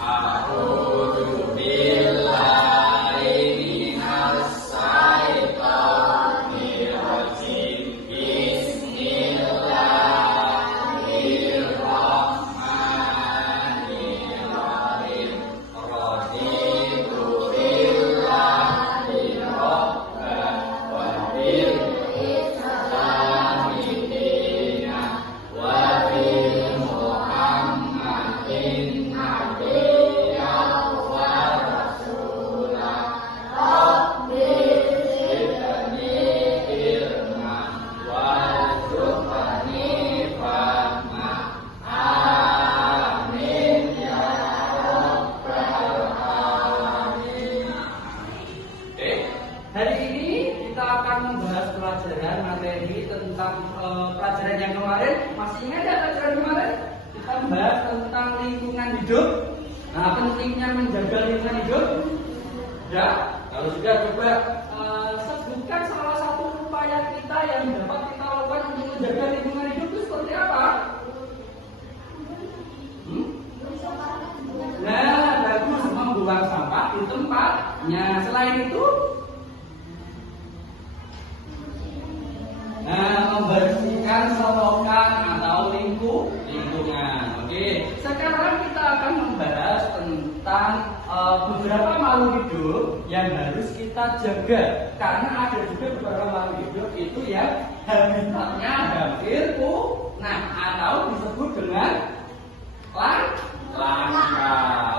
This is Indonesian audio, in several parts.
A'udzu billahi minas syaitonir rajim. Bismillahirrahmanirrahim. Raditu billahi rabban wa bil islami dinan wa bi Muhammadin nabiyyan wa rasulan. Rabbi zidni ilman warzuqni fahma. Amin ya rabbal alamin. Oke, hari ini kita akan membahas pelajaran materi tentang pelajaran yang kemarin. Masih ingat ya pelajaran kemarin? Kita membahas tentang lingkungan hidup. Nah, pentingnya menjaga lingkungan hidup. Ya, kalau sudah coba sebutkan salah satu upaya kita yang dapat kita lakukan untuk menjaga lingkungan hidup itu seperti apa? Nah, bagus, membuang sampah di tempatnya. Selain itu, membersihkan selokan atau lingkungan. Oke, sekarang kita akan membahas tentang beberapa makhluk hidup yang harus kita jaga. Karena ada juga beberapa makhluk hidup itu yang habitatnya hampir punah atau disebut dengan langka.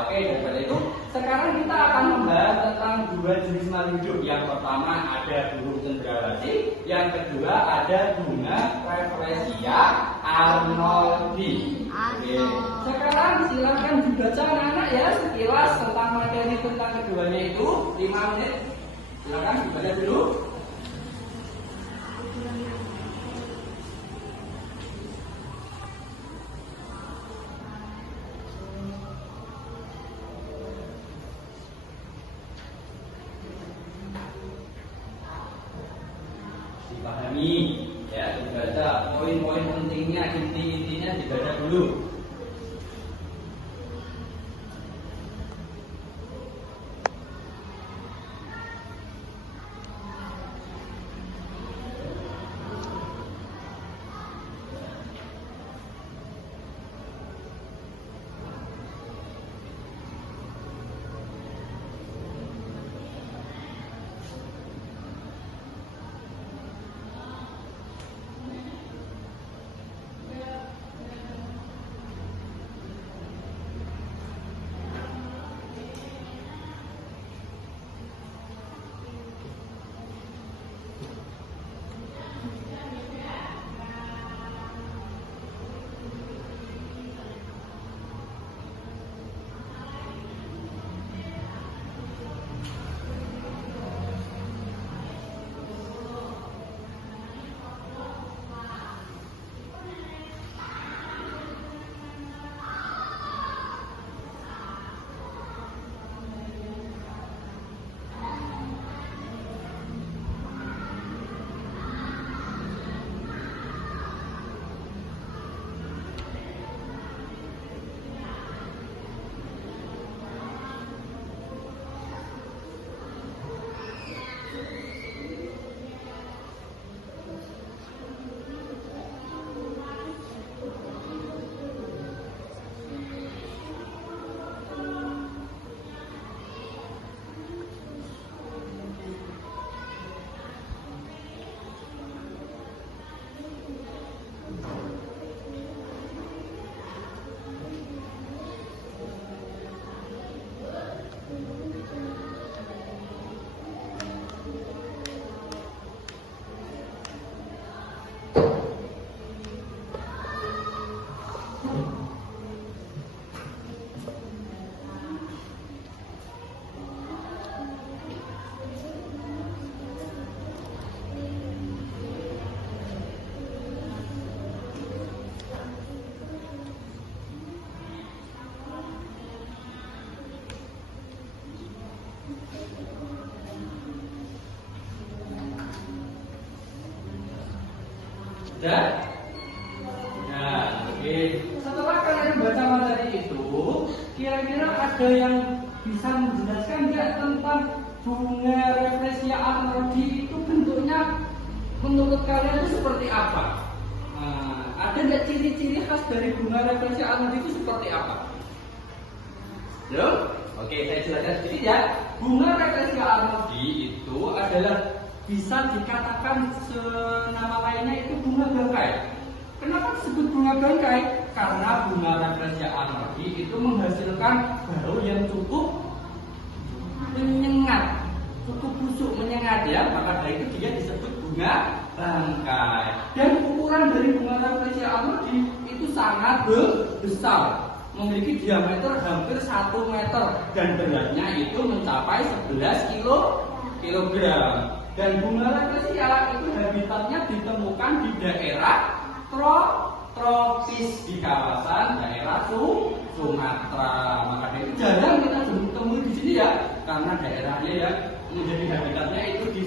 Oke, daripada itu sekarang kita akan membahas tentang dua jenis makhluk hidup. Yang pertama ada burung cendrawasih, yang kedua ada bunga Rafflesia arnoldii. Oke, sekarang silakan dibaca anak-anak ya sekilas tentang materi tentang keduanya itu 5 menit. Silakan dibaca dulu. Dipahami ya, dibaca poin-poin pentingnya, inti-intinya dibaca dulu. Sudah? Nah, oke. Setelah kalian baca materi itu, kira-kira ada yang bisa menjelaskan nggak tentang bunga Rafflesia arnoldi itu bentuknya menurut kalian itu seperti apa? Ada nggak ciri-ciri khas dari bunga Rafflesia arnoldi itu seperti apa? Yo, oke, saya jelaskan sedikit ya. Bunga Rafflesia arnoldi itu adalah bisa dikatakan senama lainnya itu bunga bangkai. Kenapa disebut bunga bangkai? Karena bunga Rafflesia arnoldi itu menghasilkan bau yang cukup menyengat, cukup busuk menyengat ya. Maka dari itu dia disebut bunga bangkai. Dan ukuran dari bunga Rafflesia arnoldi itu sangat besar, memiliki diameter hampir 1 meter dan beratnya itu mencapai 11 kilogram. Dan bunga Rafflesia itu habitatnya ditemukan di daerah tropis di kawasan daerah Sumatera. Maka itu jarang kita temui di sini ya, karena daerahnya ya menjadi habitatnya itu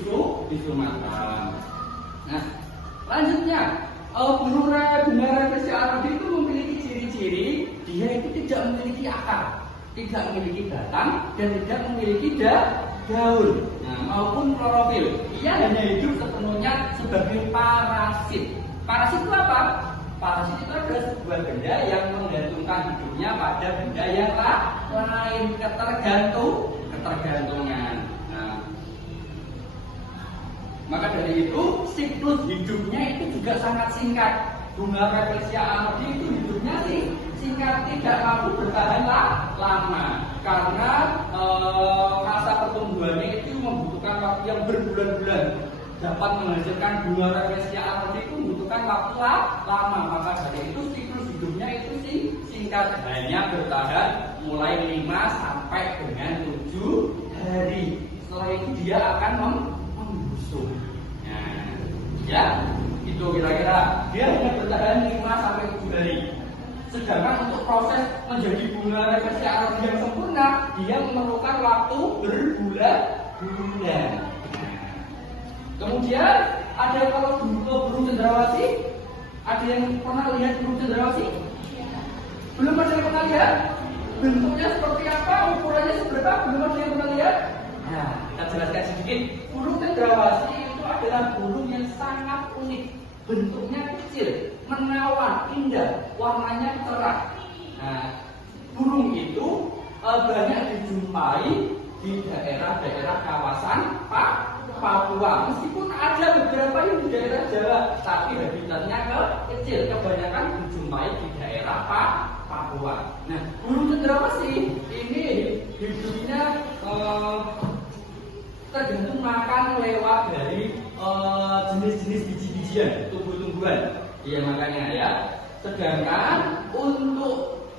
di Sumatera. Nah, lanjutnya bunga Rafflesia arnoldi itu memiliki ciri-ciri dia itu tidak memiliki akar, tidak memiliki batang, dan tidak memiliki daun, maupun klorofil. Ia hanya hidup sepenuhnya sebagai parasit. Parasit itu apa? Parasit itu adalah sebuah benda yang menggantungkan hidupnya pada benda yang lain, ketergantungan. Nah, maka dari itu siklus hidupnya itu juga sangat singkat. Bunga Rafflesia arnoldi itu hidupnya singkat, tidak mampu bertahan lama karena masa pertumbuhannya itu membutuhkan waktu yang berbulan-bulan. Dapat menghasilkan bunga Rafflesia arnoldi itu membutuhkan waktu lama. Maka dari itu siklus hidupnya itu singkat, hanya bertahan mulai 5 sampai dengan 7 hari. Setelah itu dia akan membusuk. Nah, ya, itu kira-kira dia hanya bertahan 5 sampai 7 hari. Sedangkan untuk proses menjadi bunga Rafflesia arnoldi yang sempurna, dia memerlukan waktu berbulan-bulan. Kemudian ada kalau burung cendrawasih, ada yang pernah lihat burung cendrawasih? Belum ada yang pernah lihat? Bentuknya seperti apa? Ukurannya seberapa? Belum ada yang pernah lihat? Nah, kita jelaskan sedikit. Burung cendrawasih itu adalah burung yang sangat unik. Bentuknya kecil, menawan, indah, warnanya cerah. Nah, burung itu banyak dijumpai di daerah-daerah kawasan Papua. Meskipun ada beberapa yang di daerah Jawa, tapi habitatnya kecil. Kebanyakan dijumpai di daerah Papua. Nah, burung cendrawasih ini hidupnya tergantung makan lewat dari jenis-jenis biji-bijian, tumbuh-tumbuhan. Iya, makanya ya. Sedangkan untuk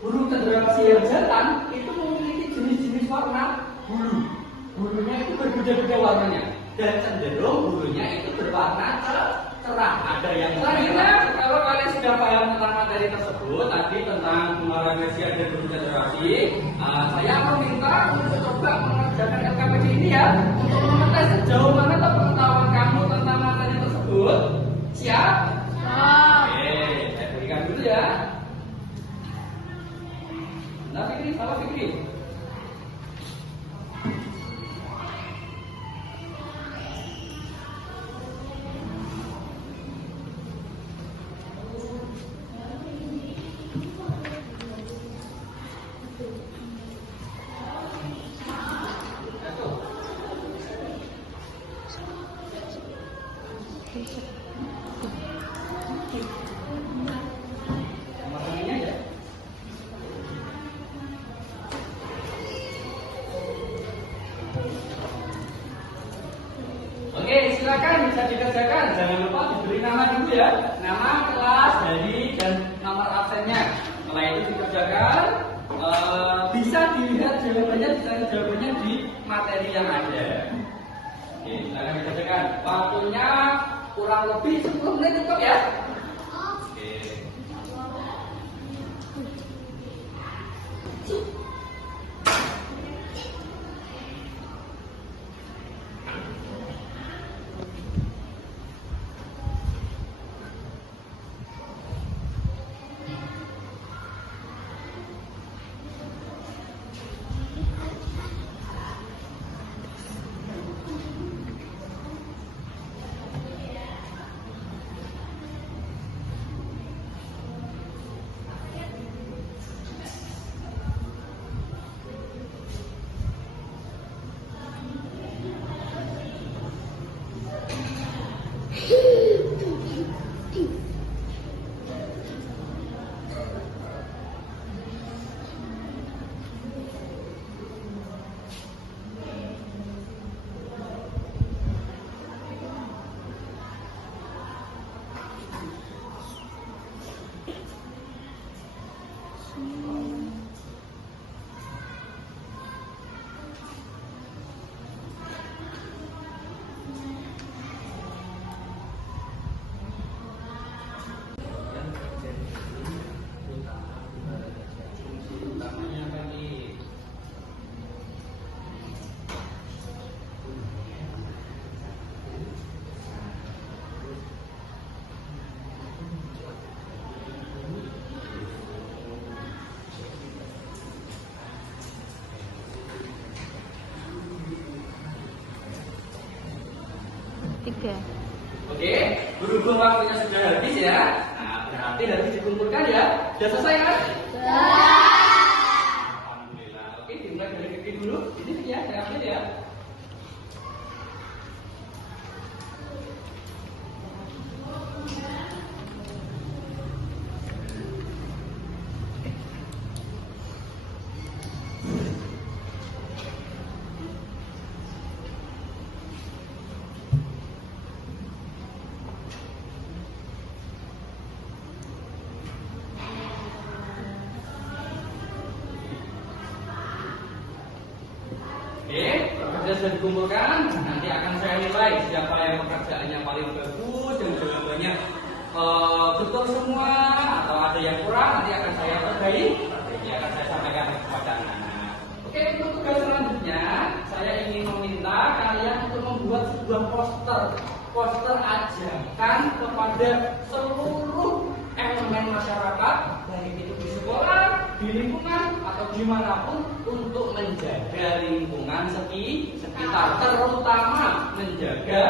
burung cendrawasih yang jantan itu memiliki jenis-jenis warna bulu. Bulunya itu berbeda-beda warnanya dan cenderung bulunya itu berwarna cerah. Ada yang selanjutnya, kalau kalian sudah paham tentang materi tersebut tadi tentang bunga Rafflesia dan burung cendrawasih, saya meminta untuk coba mengerjakan LKPD ini ya, untuk mengetes sejauh mana pengetahuan kamu tentang materi tersebut. Siap? Oke, saya berikan dulu ya. Nah, Fikri, salah Fikri. Oke, silakan bisa dikerjakan. Jangan lupa diberi nama dulu ya. Nama, kelas, hari, dan nomor absennya. Setelah itu dikerjakan, bisa dilihat jawabannya di materi yang ada. Oke, silakan dikerjakan. Waktunya kurang lebih 10 menit cukup ya. Oke. 3. Oke, berhubung waktunya sudah habis ya. Nah, berarti harus dikumpulkan ya. Sudah selesai kan? Alhamdulillah. Oke, dimulai dari kaki dulu. Ini ya, saya ambil ya. Oke, sudah dikumpulkan. Nanti akan saya nilai siapa yang pekerjaannya paling bagus dan jawabannya betul semua atau ada yang kurang. Nanti akan saya perbaiki. Ini akan saya sampaikan kepada anak-anak. Oke, untuk tugas selanjutnya saya ingin meminta kalian untuk membuat sebuah poster ajakan kepada seluruh elemen masyarakat, baik itu di sekolah, di lingkungan atau dimanapun, untuk menjaga lingkungan sekitar, terutama menjaga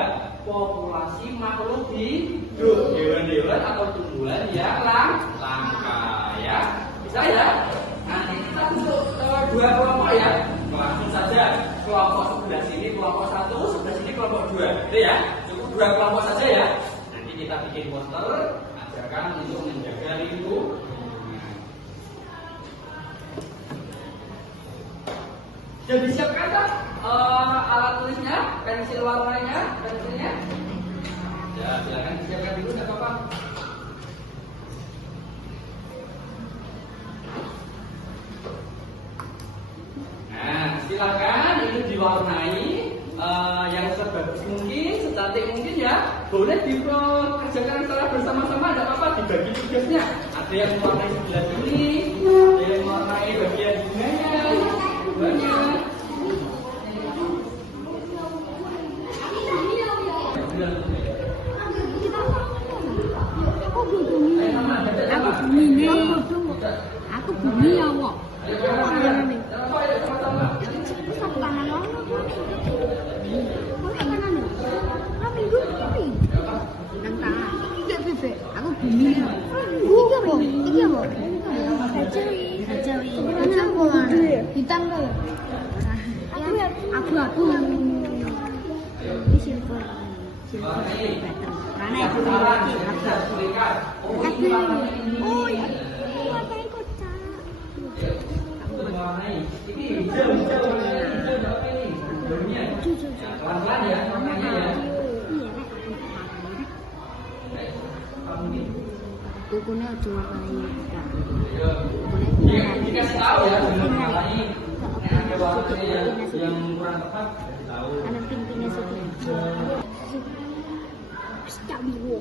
populasi makhluk hidup, hewan-hewan atau tumbuhan yang langka ya. Bisa ya? Nanti kita bentuk 2 kelompok ya. Langsung saja kelompok sebelah sini kelompok 1, sebelah sini kelompok 2. Gitu ya. Cukup 2 kelompok saja ya. Nanti kita bikin poster ajakan untuk menjaga lingkungan. Sudah disiapkan tak alat tulisnya, pensil warnanya, pensilnya? Ya, silakan disiapkan dulu, tidak apa-apa. Nah, silakan ini diwarnai yang sebagus mungkin, secantik mungkin ya. Boleh dikerjakan secara bersama-sama, tidak apa-apa, dibagi tugasnya. Ada yang mewarnai sebelah sini, ada yang mewarnai bagian bunganya. Banyak. Aku bumi ya kok. Aku bumi ya. Iki apa? Kacawi. Hitam kok ya? Aku. Ini silver. Mana ya? Oh iya. Matanya kocak. Ini hijau ini. Pelan-pelan ya, warnanya ya. Kukunya cuma warnanya. Dikasih tahu ya, belum warnai. Ada warnanya yang kurang tepat, kasih tahu. Ada pink-pinknya sedikit. Tak biru.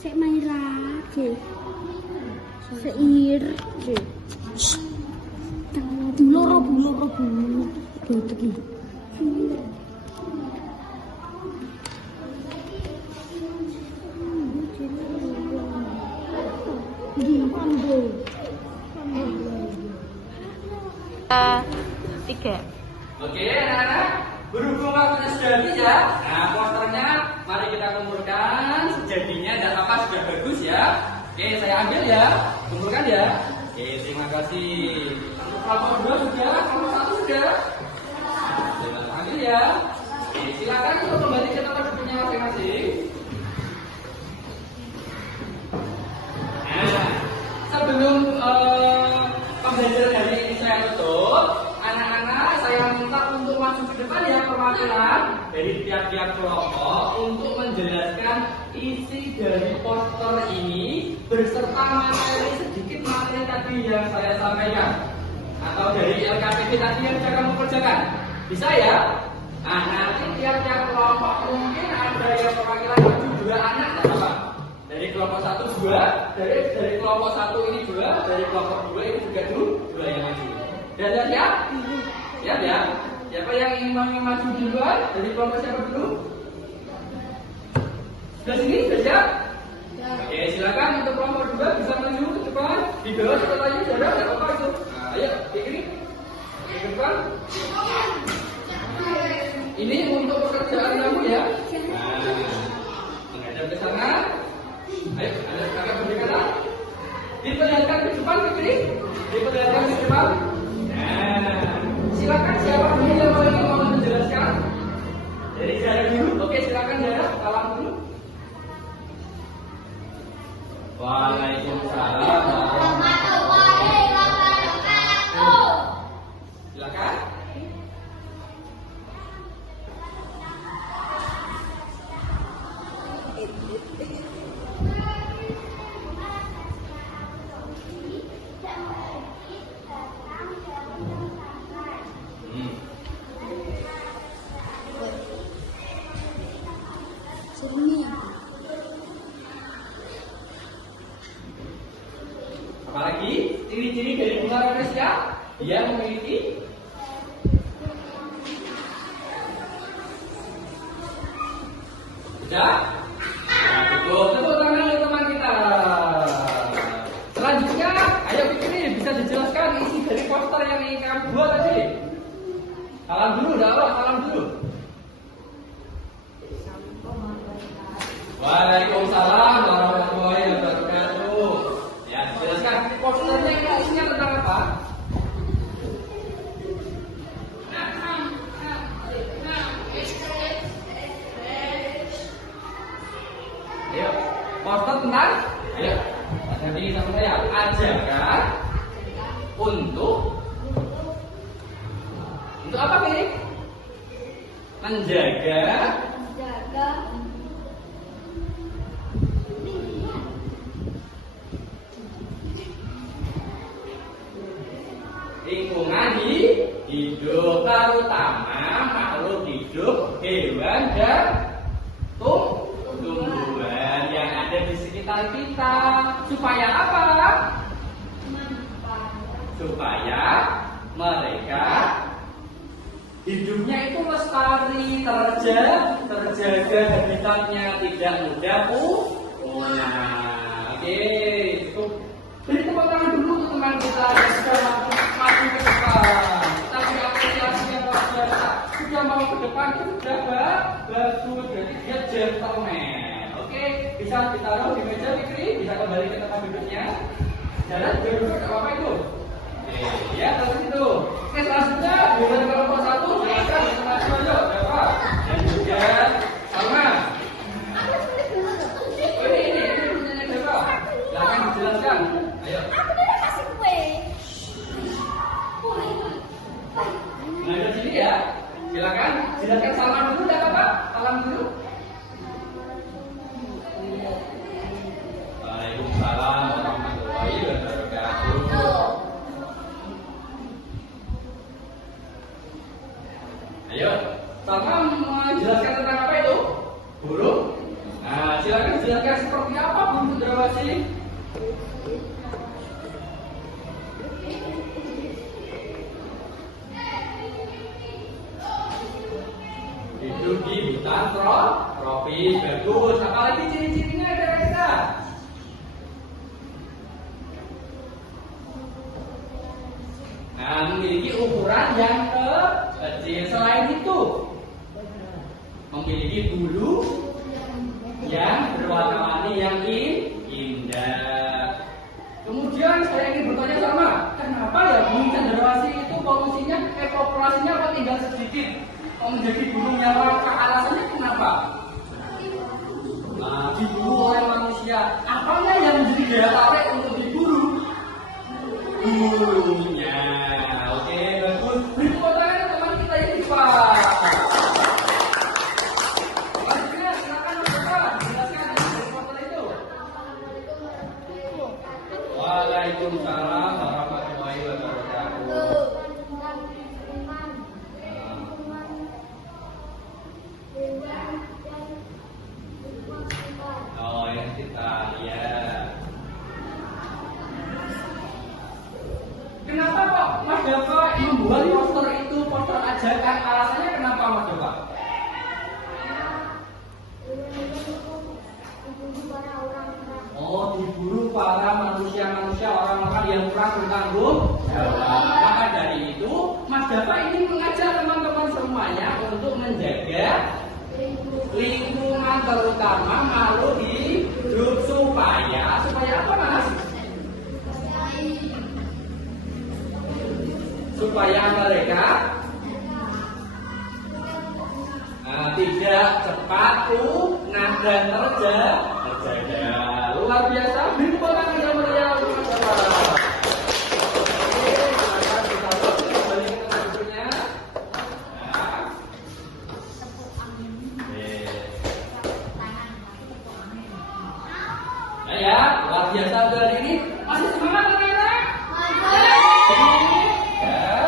Saya merah, seir, loro begini. Tiga. Oke, anak-anak, berhubung waktunya sudah habis ya. Nah, posternya mari kita kumpulkan. Sejadinya dan apa sudah bagus ya. Oke, saya ambil ya. Kumpulkan ya. Oke, terima kasih. Untuk kelompok 2 sudah, kelompok 1 sudah. Nah, ambil ya. Oke, silakan untuk kembali ke tempat duduknya masing-masing. Nah, sebelum pembelajaran hari ini saya tutup, anak-anak saya minta untuk maju ke depan ya, perwakilan dari tiap-tiap kelompok untuk menjelaskan isi dari poster ini beserta materi, sedikit materi tadi yang saya sampaikan atau dari LKPP tadi yang sudah kamu kerjakan. Bisa ya? Nah, nanti tiap-tiap kelompok mungkin ada yang perwakilan maju 2 anak, tidak apa-apa. Dari kelompok 1 2, dari kelompok 1 ini 2, dari kelompok 2 ini juga 2 yang maju. Dan siap? Siap ya? Siapa yang ingin maju duluan? Dari kelompok siapa dulu? Sudah sini? Sudah siap? Oke, silakan untuk kelompok 2 bisa maju ke depan. Di bawah catatannya sudah ada apa-apa itu. Nah, ayo, kayak gini. Oke, ke depan. Ini untuk pekerjaan kamu ya. Nah, menghadap ke sana. Ayo, ada kakak berdekatan. Diperlihatkan ke depan ke kiri. Diperlihatkan ke depan. Nah, silakan siapa dulu yang mau menjelaskan. Jadi Zara dulu. Oke, silakan Zara. Salam dulu. Waalaikumsalam warahmatullahi wabarakatuh. Silakan. Apalagi ciri-ciri dari bunga rafflesia dia memiliki sudah. Nah, cukup tepuk tangan untuk teman kita. Selanjutnya, ayo ini bisa dijelaskan isi dari poster yang ingin kamu buat tadi. Salam dulu, salam dulu. Waalaikumsalam warahmatullahi wabarakatuh. Ya, jelaskan posternya ini isinya tentang apa? Ayo, poster tentang, ayo, jadi sama saya ajarkan untuk apa ini? Menjaga lingkungan hidup, terutama makhluk hidup, hewan dan tumbuhan yang ada di sekitar kita. Supaya apa? Supaya mereka hidupnya itu lestari, terjaga habitatnya, tidak mudah punah. Oke, cukup. Beri tepuk tangan dulu untuk teman kita yang sudah maju ke depan. Tapi apresiasi yang luar biasa. Sudah mau ke depan itu sudah bagus. Jadi dia gentleman. Oke, bisa ditaruh di meja Fikri, bisa kembali ke tempat duduknya. Jalan duduk ke apa itu? Oke, ya terus itu. Oke, selanjutnya bulan kelompok 1 silakan maju aja, Bapak. Dan juga Salma. Oh, ini pertanyaannya Bapak. Silakan dijelaskan. Ayo. Nah, dari sini ya. Silakan jelaskan salam dulu ya Bapak. Salam dulu. Waalaikumsalam warahmatullahi wabarakatuh. Ayo, Salma menjelaskan tentang apa itu? Burung. Nah, silakan jelaskan seperti apa burung cendrawasih. Hidup di hutan tropis, bagus. Apalagi ciri-cirinya kira-kira? Nah, memiliki ukuran yang kecil. Selain itu, memiliki bulu yang berwarna-warni yang indah. Kemudian saya ingin bertanya sama, kenapa ya burung cendrawasih itu populasinya kok tinggal sedikit? Kok menjadi burung yang langka? Alasannya kenapa? Nah, diburu oleh manusia. Apanya yang menjadi daya tarik untuk diburu? Bulunya. Oke, bagus. Beri tepuk tangan teman kita ini, Pak. Selanjutnya, silakan Bapak jelaskan dari foto itu. Waalaikumsalam warahmatullahi wabarakatuh. Oh, yang kita lihat. Kenapa kok Mas Bapak membuat poster itu, poster ajakan? Alasannya kenapa Mas Bapak? Oh, diburu para manusia-manusia, orang-orang yang kurang bertanggung jawab. Maka dari itu, Mas Bapak ingin mengajak teman-teman semua semuanya untuk menjaga lingkungan terutama makhluk hidup supaya apa Mas? Supaya mereka tidak cepat punah dan terjaga. Luar biasa, beri tepuk tangan yang meriah untuk masyarakat. Ya, luar biasa untuk hari ini. Masih semangat anak-anak? Ya.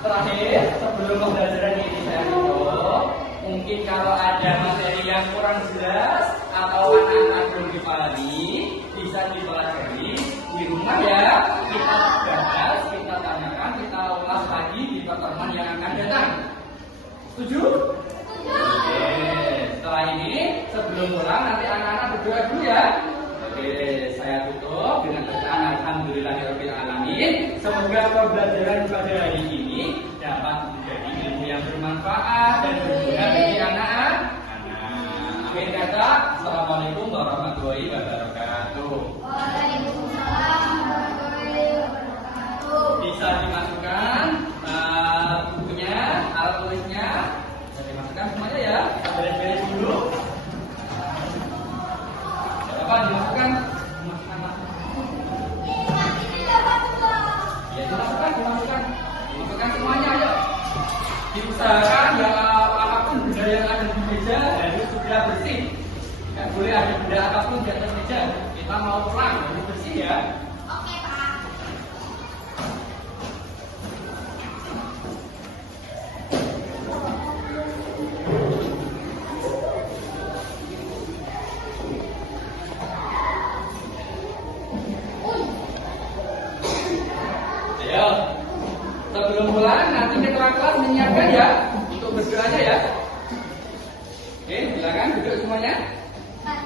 Terakhir, sebelum pembelajaran ini saya tutup, mungkin kalau ada materi yang kurang jelas atau anak-anak belum dipahami, bisa dipelajari di rumah ya. Kita bahas, kita tanyakan, kita ulas lagi di pertemuan yang akan datang. Setuju? Oke. Setelah ini, sebelum pulang nanti anak-anak berdoa dulu ya. Oke, saya tutup dengan bacaan Alhamdulillahirabbil alamin. Semoga pembelajaran pada hari ini dapat menjadi ilmu yang bermanfaat dan berguna bagi anak-anak. Akhir kata, Assalamualaikum warahmatullahi wabarakatuh. Waalaikumsalam warahmatullahi wabarakatuh. Bisa dimasukkan bukunya, alat tulisnya, bisa dimasukkan semuanya ya. Beres-beres dulu. Apa dimasukkan? Ya dimasukkan semuanya ayo. Diusahakan ya apapun benda yang ada di meja harus sudah bersih. Tidak boleh ada benda apapun di atas meja. Kita mau pulang harus bersih ya. Oke, Pak. Ayo, sebelum pulang nanti ketua kelas menyiapkan ya untuk berdoanya ya. Oke, silakan duduk semuanya. Pak.